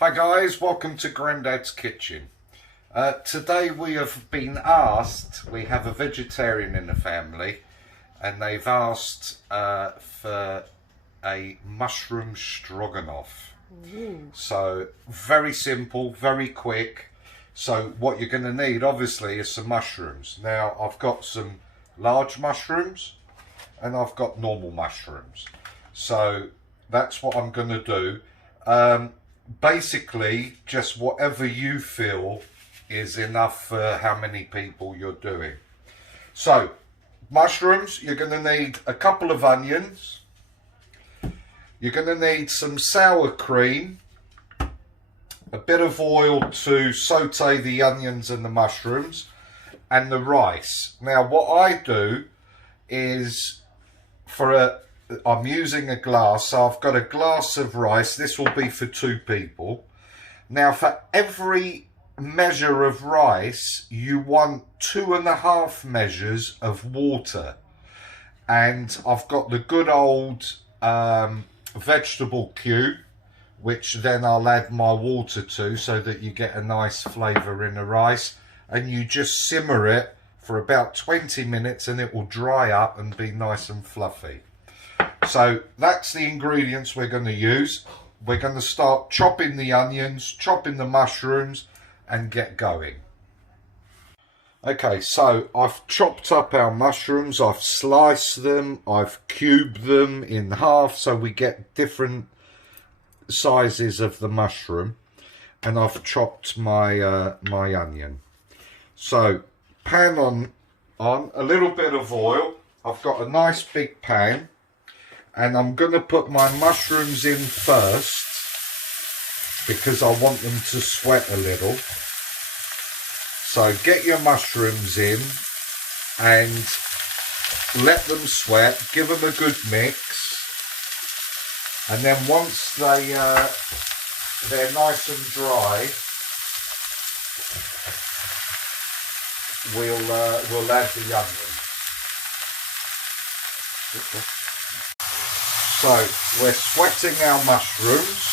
Hi guys, welcome to Grandad's Kitchen. Today we have been asked, we have a vegetarian in the family, and they've asked for a mushroom stroganoff. So very simple, very quick. So what you're going to need obviously is some mushrooms. Now I've got some large mushrooms and I've got normal mushrooms. So that's what I'm going to do. Basically just whatever you feel is enough for how many people you're doing. So mushrooms, you're going to need a couple of onions, you're going to need some sour cream, a bit of oil to saute the onions and the mushrooms, and the rice. Now what I do is, I'm using a glass, so I've got a glass of rice. This will be for 2 people. Now for every measure of rice you want 2.5 measures of water, and I've got the good old vegetable cube, which then I'll add my water to so that you get a nice flavour in the rice, and you just simmer it for about 20 minutes and it will dry up and be nice and fluffy. So that's the ingredients we're going to use. We're going to start chopping the onions, chopping the mushrooms, and get going. Okay, so I've chopped up our mushrooms, I've sliced them, I've cubed them in half so we get different sizes of the mushroom, and I've chopped my my onion. So pan on a little bit of oil. I've got a nice big pan, and I'm going to put my mushrooms in first because I want them to sweat a little. So get your mushrooms in and let them sweat, give them a good mix, and then once they're nice and dry, we'll add the onion. So we're sweating our mushrooms,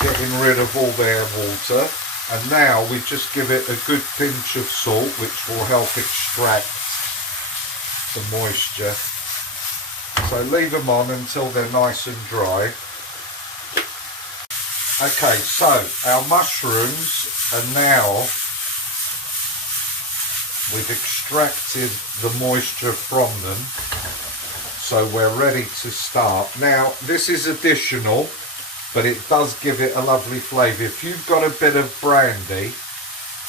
getting rid of all their water, and now we just give it a good pinch of salt, which will help extract the moisture. So leave them on until they're nice and dry. Okay, so our mushrooms are now, we've extracted the moisture from them, so we're ready to start. Now this is additional, but it does give it a lovely flavour. If you've got a bit of brandy,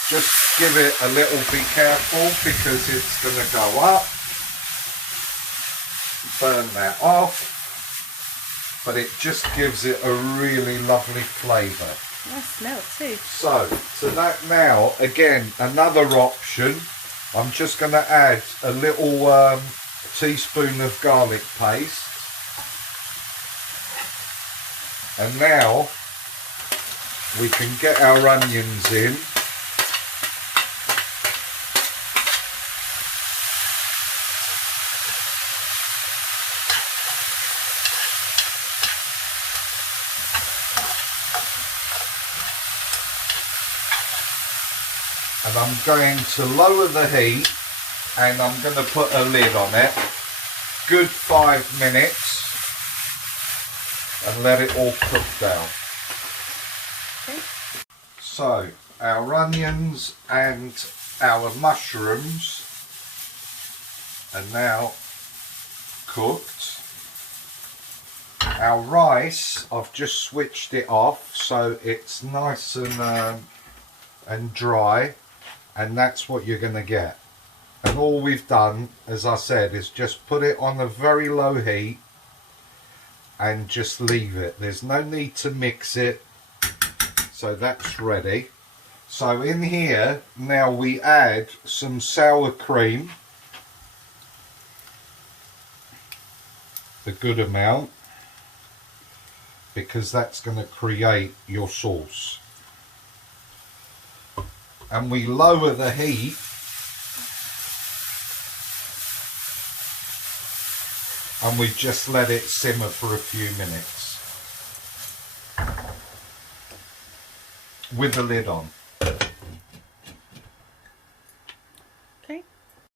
just give it a little, be careful because it's going to go up. Burn that off, but it just gives it a really lovely flavour. Nice smell too. So to that now, again, another option, I'm just going to add a little teaspoon of garlic paste. And now we can get our onions in. And I'm going to lower the heat and I'm going to put a lid on it. Good 5 minutes. And let it all cook down. Okay. So our onions and our mushrooms are now cooked. Our rice, I've just switched it off so it's nice and dry, and that's what you're going to get. And all we've done, as I said, is just put it on a very low heat and just leave it. There's no need to mix it. So that's ready. So in here now we add some sour cream, a good amount, because that's going to create your sauce. And we lower the heat and we just let it simmer for a few minutes. with the lid on. Okay.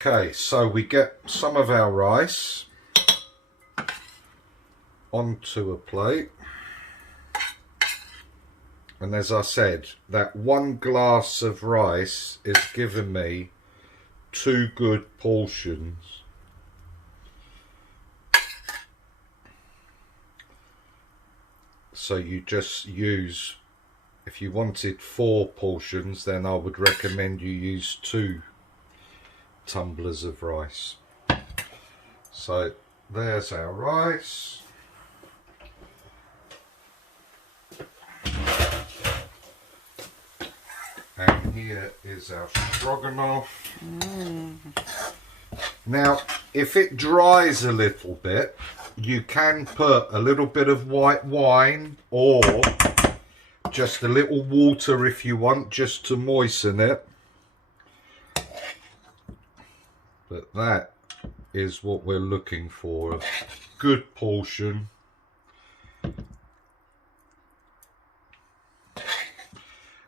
Okay, so we get some of our rice onto a plate. And as I said, that 1 glass of rice is giving me 2 good portions. So you just use, if you wanted 4 portions, then I would recommend you use 2 tumblers of rice. So there's our rice. And here is our stroganoff. Now, if it dries a little bit, you can put a little bit of white wine or just a little water if you want, just to moisten it. But that is what we're looking for, a good portion.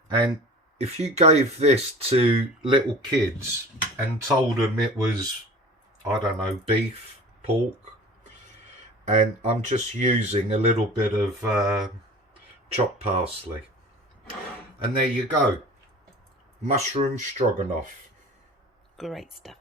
And if you gave this to little kids and told them it was, I don't know, beef, pork, and I'm just using a little bit of chopped parsley. And there you go. Mushroom stroganoff. Great stuff.